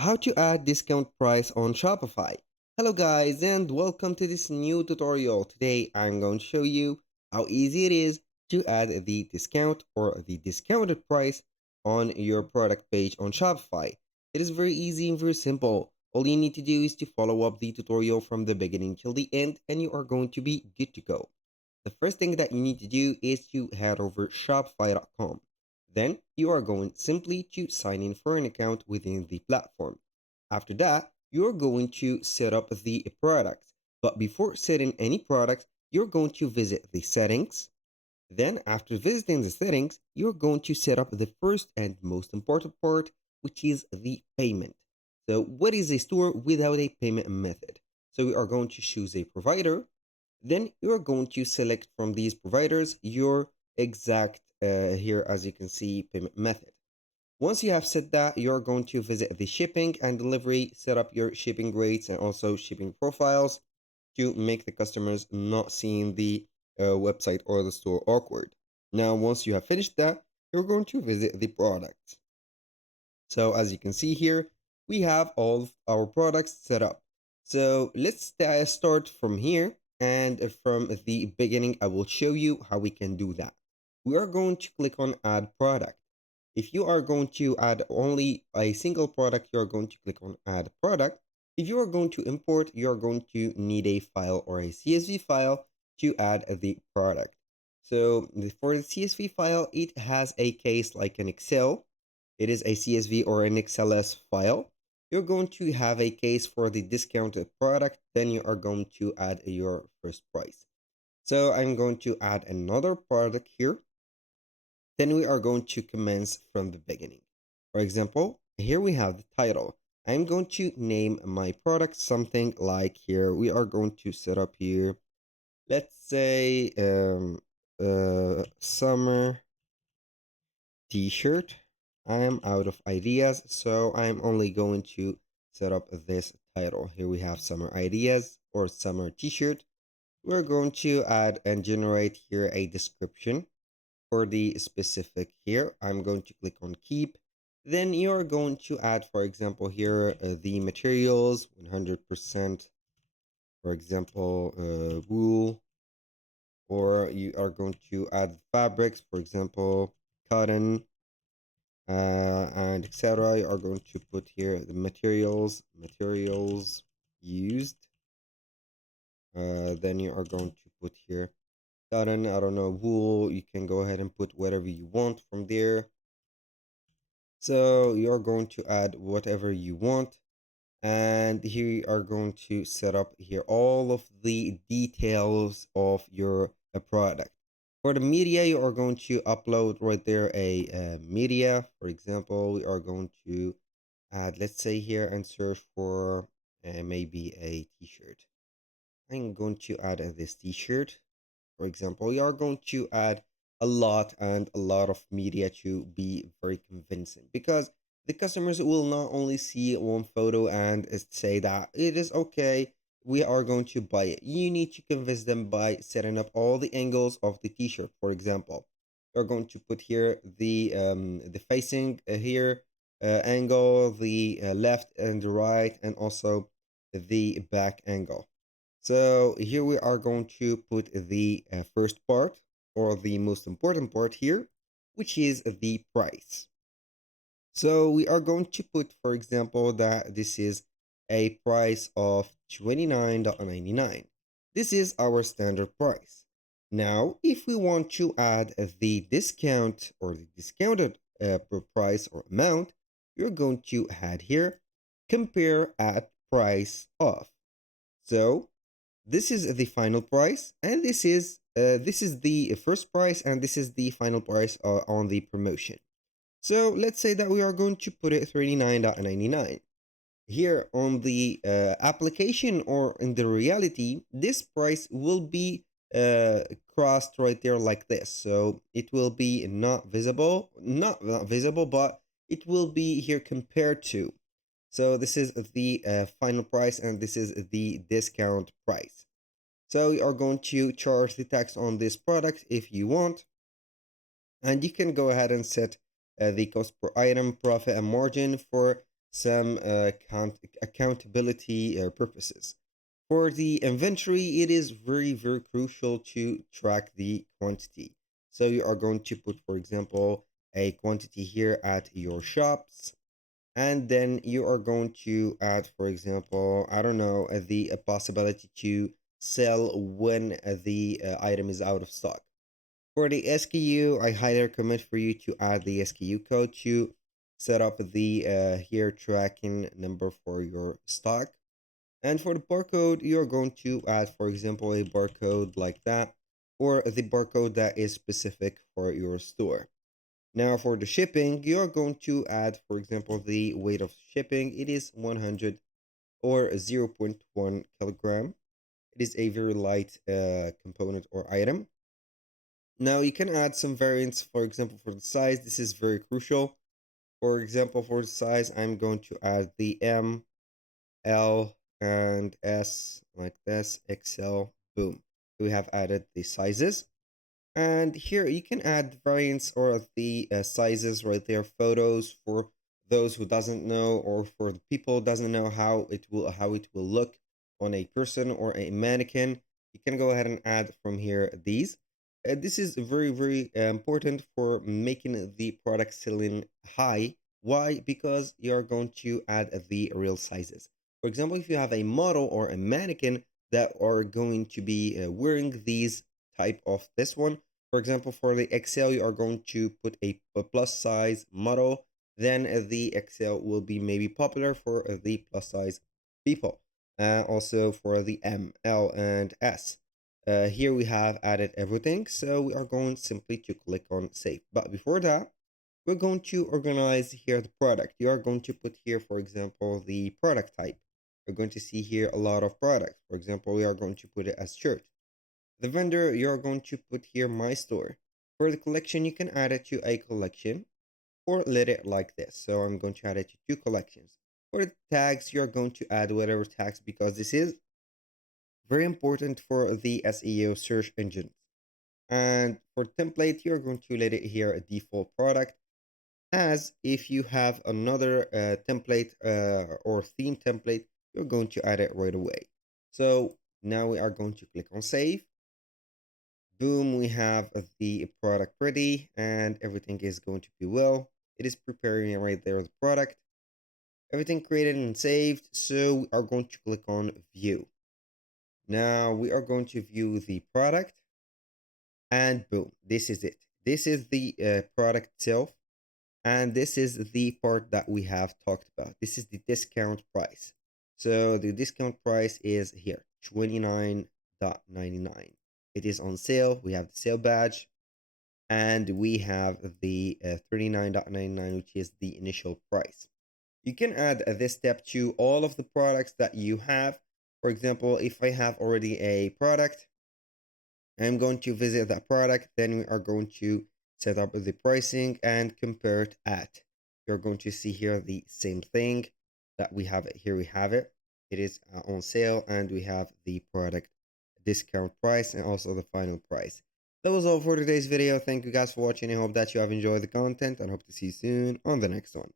How to add discount price on Shopify. Hello guys and welcome to this new tutorial. Today I'm going to show you how easy it is to add the discount or the discounted price on your product page on Shopify. It is very easy and very simple. All you need to do is to follow up the tutorial from the beginning till the end and you are going to be good to go. The first thing that you need to do is to head over shopify.com. Then you are going simply to sign in for an account within the platform. After that, you're going to set up the products. But before setting any product, you're going to visit the settings. Then after visiting the settings, you're going to set up the first and most important part, which is the payment. So what is a store without a payment method? So we are going to choose a provider. Then you're going to select from these providers your exact, here as you can see, payment method. Once you have set that, you're going to visit the shipping and delivery, set up your shipping rates and also shipping profiles to make the customers not seeing the website or the store awkward. Now, once you have finished that, you're going to visit the product. So as you can see here, we have all of our products set up. So let's start from here, and from the beginning, I will show you how we can do that. We are going to click on add product. If you are going to add only a single product, you're going to click on add product. If you are going to import, you're going to need a file or a CSV file to add the product. So for the CSV file, it has a case like an Excel. It is a CSV or an XLS file. You're going to have a case for the discounted product. Then you are going to add your first price. So I'm going to add another product here. Then we are going to commence from the beginning. For example, here we have the title. I'm going to name my product something like here. We are going to set up here, let's say, summer t-shirt. I am out of ideas, so I'm only going to set up this title. Here we have summer ideas or summer t-shirt. We're going to add and generate here a description for the specific here. I'm going to click on keep. Then you're going to add, for example, here the materials 100%, for example, wool, or you are going to add fabrics, for example, cotton, and etc. You are going to put here the materials used. Then you are going to put here cotton, I don't know, wool. You can go ahead and put whatever you want from there. So you're going to add whatever you want. And here you are going to set up here all of the details of your product. For the media, you are going to upload right there a media. For example, we are going to add, let's say here, and search for maybe a t-shirt. I'm going to add this t-shirt. For example, we are going to add a lot of media to be very convincing, because the customers will not only see one photo and say that it is okay, we are going to buy it. You need to convince them by setting up all the angles of the t-shirt. For example, you're going to put here the facing here angle, the left and the right, and also the back angle. So here we are going to put the first part, or the most important part here, which is the price. So we are going to put, for example, that this is a price of $29.99. This is our standard price. Now, if we want to add the discount or the discounted price or amount, you're going to add here, compare at price of. So this is the final price, and this is the first price, and this is the final price on the promotion. So let's say that we are going to put it $39.99. Here on the application, or in the reality, this price will be crossed right there like this. So it will be not visible, not visible, but it will be here compared to. So this is the final price, and this is the discount price. So you are going to charge the tax on this product if you want. And you can go ahead and set the cost per item, profit, and margin for some accountability purposes. For the inventory, it is very, very crucial to track the quantity. So you are going to put, for example, a quantity here at your shops, and then you are going to add, for example, I don't know, the possibility to sell when the item is out of stock. For the SKU, I highly recommend for you to add the SKU code to set up the here tracking number for your stock. And for the barcode, you're going to add, for example, a barcode like that, or the barcode that is specific for your store. Now, for the shipping, you're going to add, for example, the weight of shipping. It is 100 or 0.1 kilogram. It is a very light component or item. Now, you can add some variants, for example, for the size. This is very crucial. For example, for the size, I'm going to add the M, L, and S like this, XL, boom. We have added the sizes. And here you can add variants or the sizes right there, photos for those who doesn't know, or for the people doesn't know how it will look on a person or a mannequin. You can go ahead and add from here these. This is very, very important for making the product selling high. Why? Because you are going to add the real sizes. For example, if you have a model or a mannequin that are going to be wearing these type of this one, for example, for the XL, you are going to put a plus size model. Then the XL will be maybe popular for the plus size people. Also for the M, L, and S. Here we have added everything. So we are going simply to click on save. But before that, we're going to organize here the product. You are going to put here, for example, the product type. You're going to see here a lot of products. For example, we are going to put it as shirt. The vendor, you're going to put here my store. For the collection, you can add it to a collection or let it like this. So I'm going to add it to two collections. For the tags, you're going to add whatever tags because this is very important for the SEO search engine. And for template, you're going to let it here a default product, as if you have another template or theme template, you're going to add it right away. So now we are going to click on save. Boom, we have the product ready and everything is going to be well. It is preparing right there the product. Everything created and saved. So we are going to click on view. Now we are going to view the product and boom, this is it. This is the product itself. And this is the part that we have talked about. This is the discount price. So the discount price is here, 29.99. It is on sale. We have the sale badge and we have the 39.99, which is the initial price. You can add this step to all of the products that you have. For example, if I have already a product, I'm going to visit that product, then we are going to set up the pricing and compare it at. You're going to see here the same thing that we have it. Here we have it. It is on sale and we have the product discount price and also the final price. That was all for today's video. Thank you guys for watching. I hope that you have enjoyed the content and hope to see you soon on the next one.